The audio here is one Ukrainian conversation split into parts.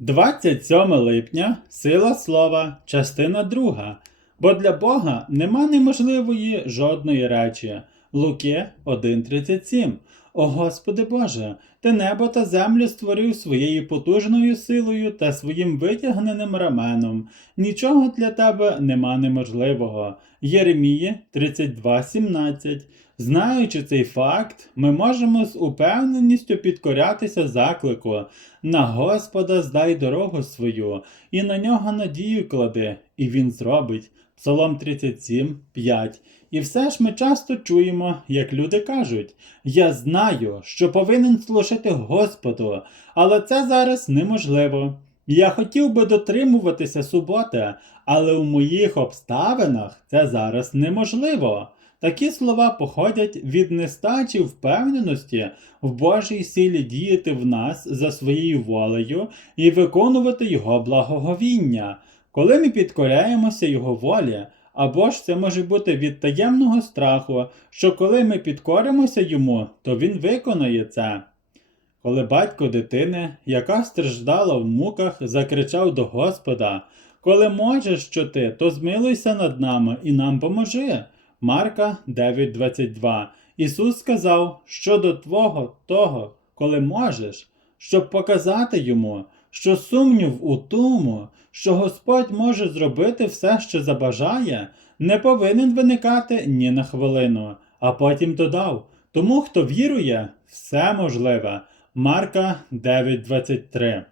27 липня Сила слова, частина 2. Бо для Бога нема неможливої жодної речі. Луки 1.37. О Господи Боже, Ти небо та землю створив своєю потужною силою та своїм витягненим раменом. Нічого для тебе нема неможливого. Єремії 32.17. Знаючи цей факт, ми можемо з упевненістю підкорятися заклику на Господа здай дорогу свою, і на нього надію клади, і він зробить. Псалом 37, 5. І все ж ми часто чуємо, як люди кажуть: Я знаю, що повинен служити Господу, але це зараз неможливо. Я хотів би дотримуватися суботи, але у моїх обставинах це зараз неможливо. Такі слова походять від нестачі впевненості в Божій силі діяти в нас за своєю волею і виконувати Його благоговіння, коли ми підкоряємося Його волі. Або ж це може бути від таємного страху, що коли ми підкоримося йому, то він виконає це. Коли батько дитини, яка страждала в муках, закричав до Господа: Коли можеш що ти, то змилуйся над нами і нам поможи. Марка 9:22. Ісус сказав, що до Твого того, коли можеш, щоб показати йому, що сумнів у тому, що Господь може зробити все, що забажає, не повинен виникати ні на хвилину, а потім додав: тому, хто вірує, все можливе. Марка 9:23.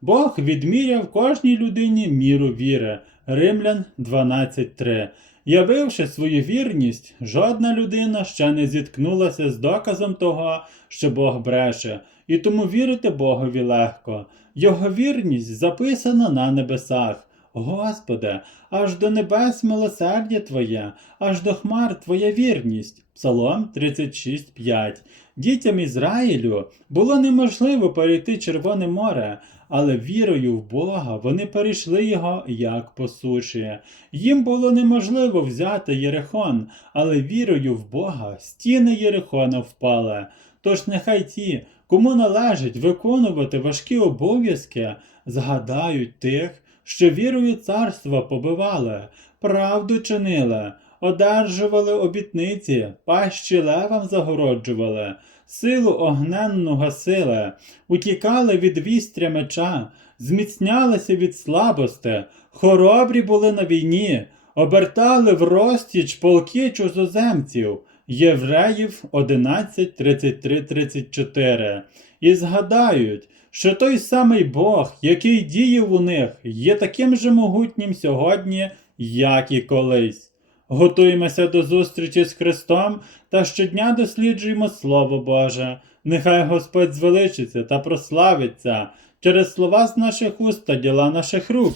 Бог відміряв кожній людині міру віри. Римлян 12.3. Явивши свою вірність, жодна людина ще не зіткнулася з доказом того, що Бог бреше, і тому вірити Богові легко. Його вірність записана на небесах. Господи, аж до небес милосердя Твоє, аж до хмар Твоя вірність. Псалом 36.5. Дітям Ізраїлю було неможливо перейти Червоне море, але вірою в Бога вони перейшли його як по суші. Їм було неможливо взяти Єрихон, але вірою в Бога стіни Єрихона впали. Тож нехай ті, кому належить виконувати важкі обов'язки, згадають тих, що вірою царства побивали, правду чинили, одержували обітниці, пащі левам загороджували, силу огненну гасили, утікали від вістря меча, зміцнялися від слабости, хоробрі були на війні, обертали в розтіч полки чужоземців. Євреїв 11, 33, 34. І згадають, що той самий Бог, який діяв у них, є таким же могутнім сьогодні, як і колись. Готуємося до зустрічі з Христом та щодня досліджуємо Слово Боже. Нехай Господь звеличиться та прославиться через слова з наших уст та діла наших рук.